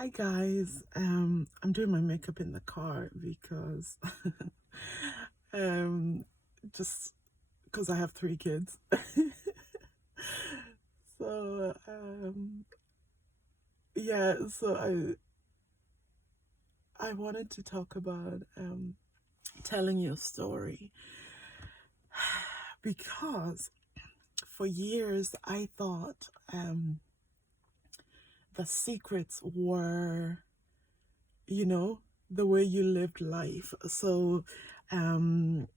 Hi guys. I'm doing my makeup in the car because um just because I have three kids. So yeah, so I wanted to talk about telling your story because for years I thought the secrets were, you know, the way you lived life. So um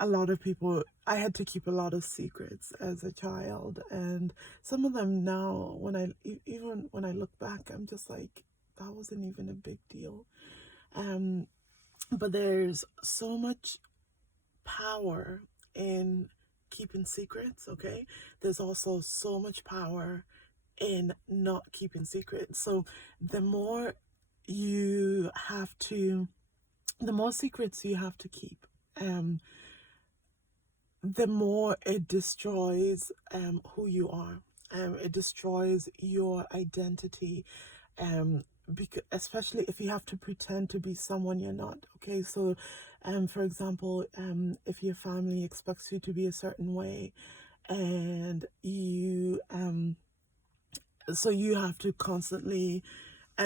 a lot of people, I had to keep a lot of secrets as a child, and some of them now when even when I look back, I'm just like, that wasn't even a big deal. um but there's so much power in keeping secrets. Okay, there's also so much power in not keeping secrets. So the more you have to the more secrets you have to keep, um the more it destroys who you are. It destroys your identity, because especially if you have to pretend to be someone you're not. Okay, so for example, if your family expects you to be a certain way, and you have to constantly,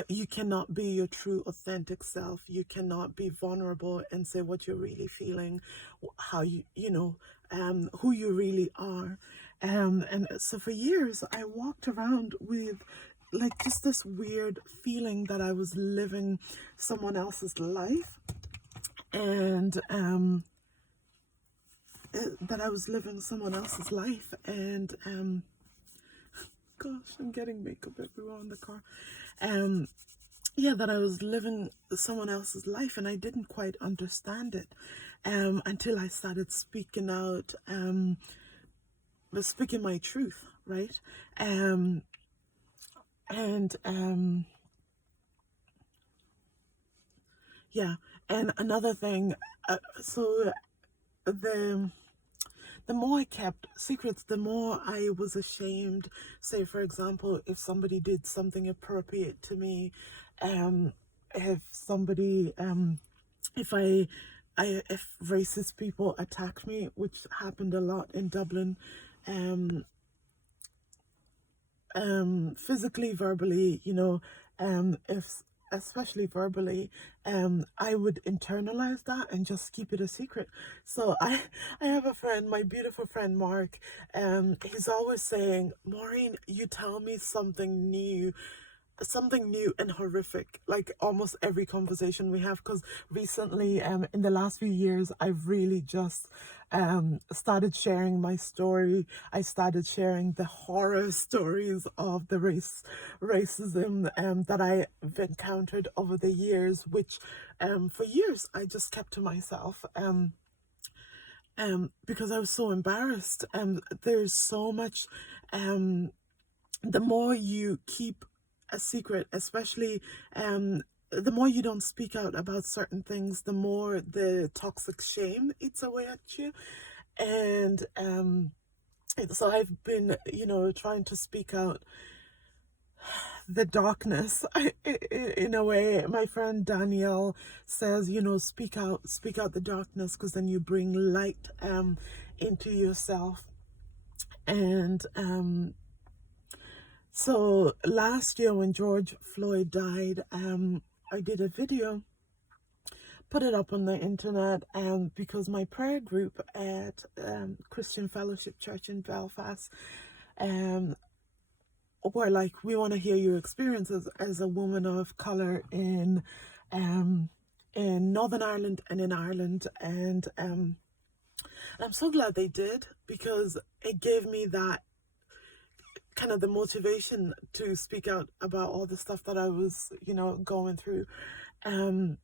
you cannot be your true authentic self. You cannot be vulnerable and say what you're really feeling, how who you really are. And so for years I walked around with like just this weird feeling that I was living someone else's life, and that I was living someone else's life. And gosh, I'm getting makeup everywhere in the car. um yeah, that I was living someone else's life, and I didn't quite understand it until I started speaking out, speaking my truth, right? um and yeah. And another thing, so the the more I kept secrets, the more I was ashamed. Say, for example, if somebody did something appropriate to me, um if somebody if racist people attacked me, which happened a lot in Dublin, um, physically, verbally, if especially verbally, I would internalize that and just keep it a secret. So I have a friend, my beautiful friend Mark. He's always saying, Maureen, you tell me something new and horrific, like almost every conversation we have. Because recently, in the last few years, I've really just started sharing my story. I started sharing the horror stories of the racism that I've encountered over the years, which for years I just kept to myself, because I was so embarrassed. There's so much, um the more you keep a secret, especially, the more you don't speak out about certain things, the more the toxic shame eats away at you. And so I've been, trying to speak out the darkness. In a way, my friend Danielle says, speak out the darkness, because then you bring light into yourself. And so last year when George Floyd died, I did a video, put it up on the internet, because my prayer group at Christian Fellowship Church in Belfast, um, were like, we want to hear your experiences as a woman of color um, in Northern Ireland and in Ireland. And I'm so glad they did, because it gave me that kind of the motivation to speak out about all the stuff that I was, going through, um,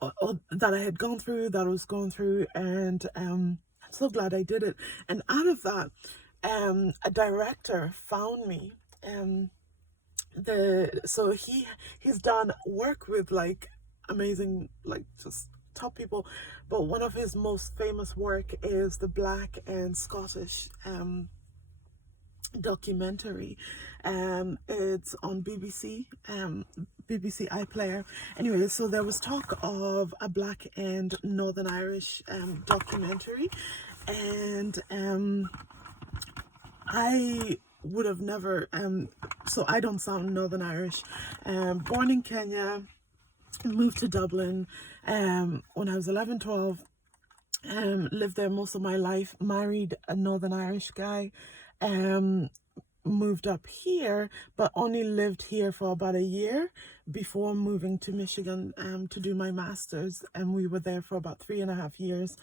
or that I had gone through, that I was going through. And I'm so glad I did it. And out of that, a director found me. So he's done work with like amazing, like just top people, but one of his most famous work is the Black and Scottish documentary. It's on BBC iPlayer. Anyway, so there was talk of a Black and Northern Irish documentary, and I would have never, so I don't sound Northern Irish. Born in Kenya, moved to Dublin when I was 11, 12. Lived there most of my life, married a Northern Irish guy, moved up here, but only lived here for about a year before moving to Michigan to do my master's, and we were there for about 3.5 years.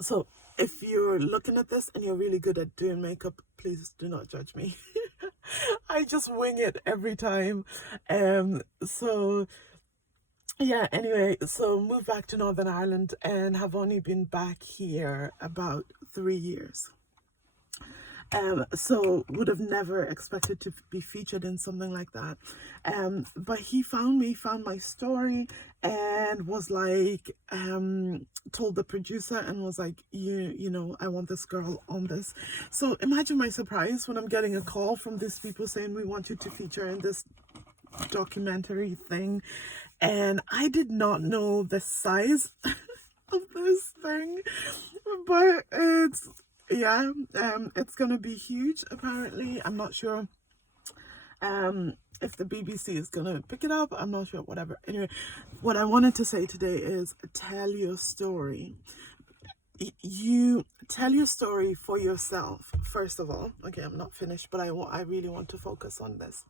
So if you're looking at this and you're really good at doing makeup, please do not judge me. I just wing it every time. So yeah, anyway, so moved back to Northern Ireland and have only been back here about 3 years. So would have never expected to be featured in something like that. But he found my story, and was like, told the producer and was like, you know, I want this girl on this. So imagine my surprise when I'm getting a call from these people saying, we want you to feature in this documentary thing. And I did not know the size of this thing, but it's gonna be huge apparently. I'm not sure if the BBC is gonna pick it up. I'm not sure, whatever. Anyway, what I wanted to say today is tell your story. You tell your story for yourself, first of all. Okay, I'm not finished, but I really want to focus on this.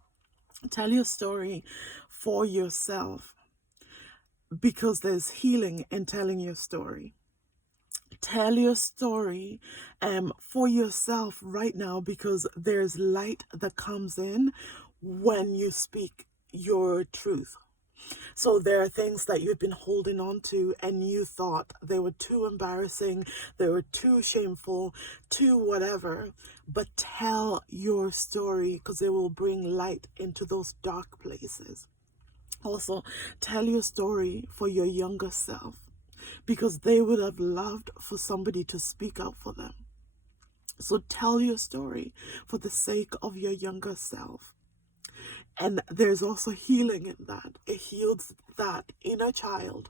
Tell your story for yourself, because there's healing in telling your story. Tell your story for yourself right now, because there's light that comes in when you speak your truth. So there are things that you've been holding on to and you thought they were too embarrassing, they were too shameful, too whatever. But tell your story, because it will bring light into those dark places. Also, tell your story for your younger self, because they would have loved for somebody to speak out for them. So tell your story for the sake of your younger self. And there's also healing in that. It heals that inner child,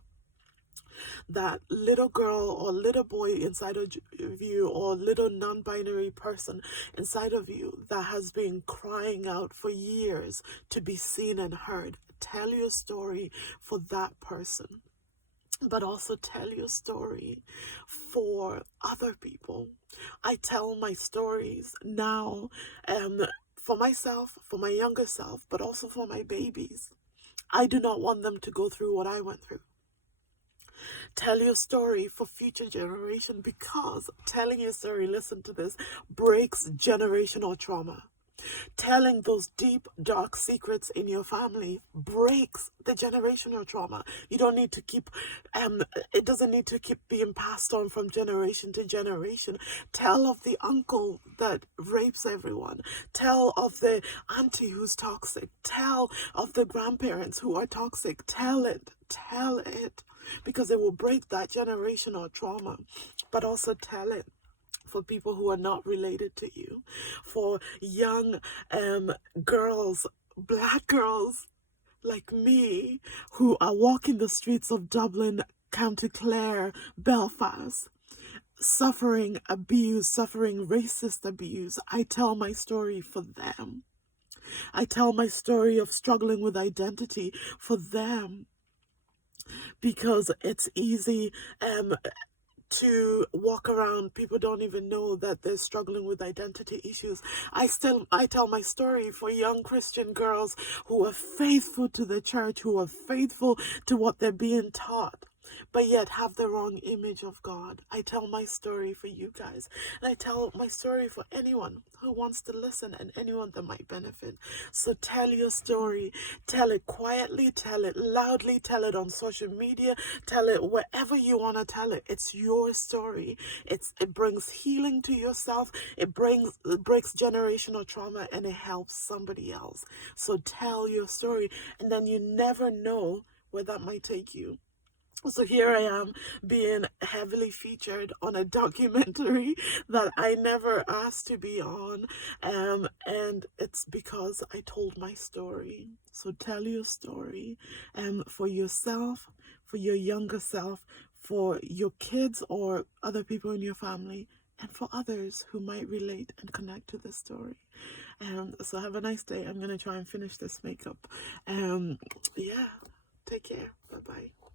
that little girl or little boy inside of you, or little non-binary person inside of you that has been crying out for years to be seen and heard. Tell your story for that person, but also tell your story for other people. I tell my stories now for myself, for my younger self, but also for my babies. I do not want them to go through what I went through. Tell your story for future generation, because telling your story, listen to this, breaks generational trauma. Telling those deep, dark secrets in your family breaks the generational trauma. You don't need to keep, it doesn't need to keep being passed on from generation to generation. Tell of the uncle that rapes everyone. Tell of the auntie who's toxic. Tell of the grandparents who are toxic. Tell it, because it will break that generational trauma. But also tell it for people who are not related to you, for young girls, Black girls like me, who are walking the streets of Dublin, County Clare, Belfast, suffering abuse, suffering racist abuse. I tell my story for them. I tell my story of struggling with identity for them, because it's easy to walk around. People don't even know that they're struggling with identity issues. I tell my story for young Christian girls who are faithful to the church, who are faithful to what they're being taught, but yet have the wrong image of God. I tell my story for you guys, and I tell my story for anyone who wants to listen and anyone that might benefit. So tell your story. Tell it quietly, tell it loudly, tell it on social media, tell it wherever you want to tell it. It's your story. It brings healing to yourself. It breaks generational trauma, and it helps somebody else. So tell your story, and then you never know where that might take you. So here I am being heavily featured on a documentary that I never asked to be on. And it's because I told my story. So tell your story, for yourself, for your younger self, for your kids or other people in your family, and for others who might relate and connect to this story. So have a nice day. I'm gonna try and finish this makeup. Yeah, take care. Bye bye.